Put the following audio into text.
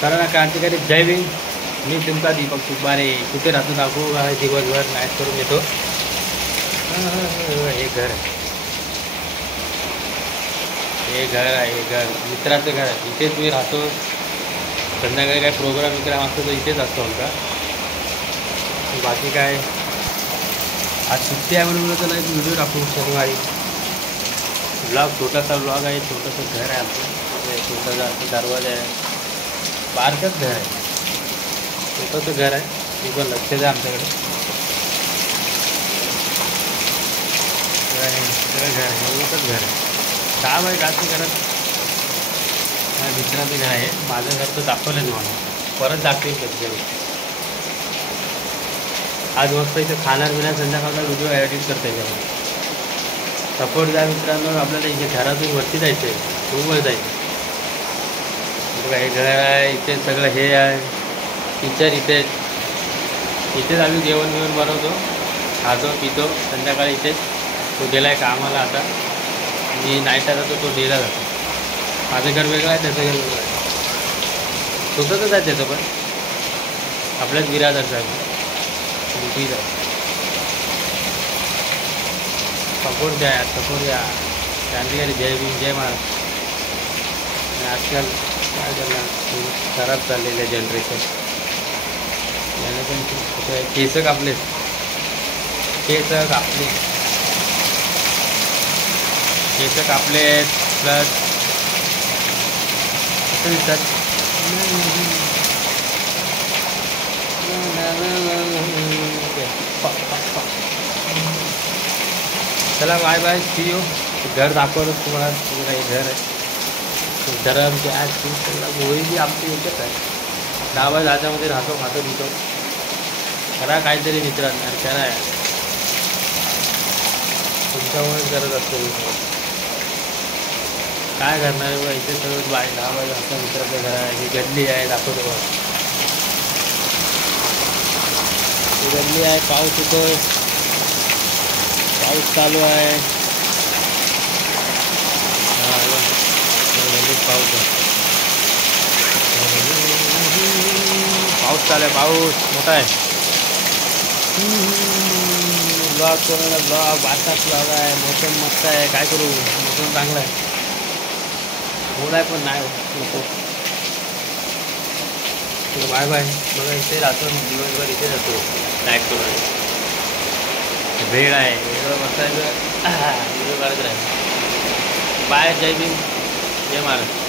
कारण क्रांतिकारी जय भीम. मी तुमचा दीपक तुपारे. कुठे राहतो दाखवू दिवसभर मॅच करून येतो. हे घर आहे, हे घर आहे, हे घर मित्राचं घर आहे. इथेच मी राहतो. संध्याकाळी काय प्रोग्राम असतो तर इथेच असतो आमचा. बाकी काय आज सुट्टी आहे म्हणून त्याला एक व्हिडिओ टाकू शनिवारी. ब्लॉग छोटासा ब्लॉग आहे. छोटंसं घर आहे आमचं. छोटासा असं दरवाजा आहे. बारकंच घर आहे, छोटंसं घर आहे. ती पण लक्ष द्या आमच्याकडे. घर आहे, एवढंच घर आहे. काम आहे जास्त घरात. मित्राचं घर आहे. माझं घर तर दाखवलं नाही मला, परत दाखवेल कधी. आज मस्त इथे खाणार बिणार संध्याकाळचा व्हिडिओ एडिट करता येईल. सपोर्ट द्या मित्रांनो. आपल्याला इथे घरातून वरती जायचं आहे, रूमवर जायचं. बघा हे घर आहे. इथे सगळं हे आहे. किचन इथेच आम्ही जेवण बनवतो, खातो पितो. संध्याकाळी इथेच. तो गेला आहे कामाला आता. मी नाईटला जातो, तो डेला जातो. माझं घर वेगळं आहे, त्याचं घर वेगळं आहे. स्वतःच आहे त्याचं पण. आपल्याच बिरादरचं आहे. ठीक आहे. सपोर्ट द्या, सपोर्ट द्या. क्रांतिकारी जय भीम, जय महाराज. आजकाल काय झालं, खराब चाललेलं आहे जनरेशन. केस कापले, केस कापलेत प्लस असं दिसतात. चला बाय बाय, सी यू. घर दाखवलं तुम्हाला. हे घर आहे. धरम गॅस सगळं गोळी बी आमची एकच आहे. 10 बाय 10मध्ये राहतो, खातो पितो. खरा काहीतरी मित्रांना खरं आहे. तुमच्यामुळेच गरज असते. काय करणार आहे बा. इथे सगळं 10 बाय 10 मित्राचं घर आहे. ही गल्ली आहे, दाखवतो बघ. ही गल्ली आहे. पाऊस येतोय, पाऊस चालू आहे. पाऊस चालू आहे, पाऊस मोठा आहे. ब्लॉग कोणाला ब्लॉग बारकाच ब्लॉग आहे. मोसम मस्त आहे. काय करू, मोसम चांगला आहे. होणार पण नाही नको. Bye bye. बघा इथे राहतो दिवसभर, इथे जातो नाईट करून. भेळ आहे, वेगळं बसायचं, व्हिडिओ काढत राहायचं. बाय. जय भीम, जय महाराज.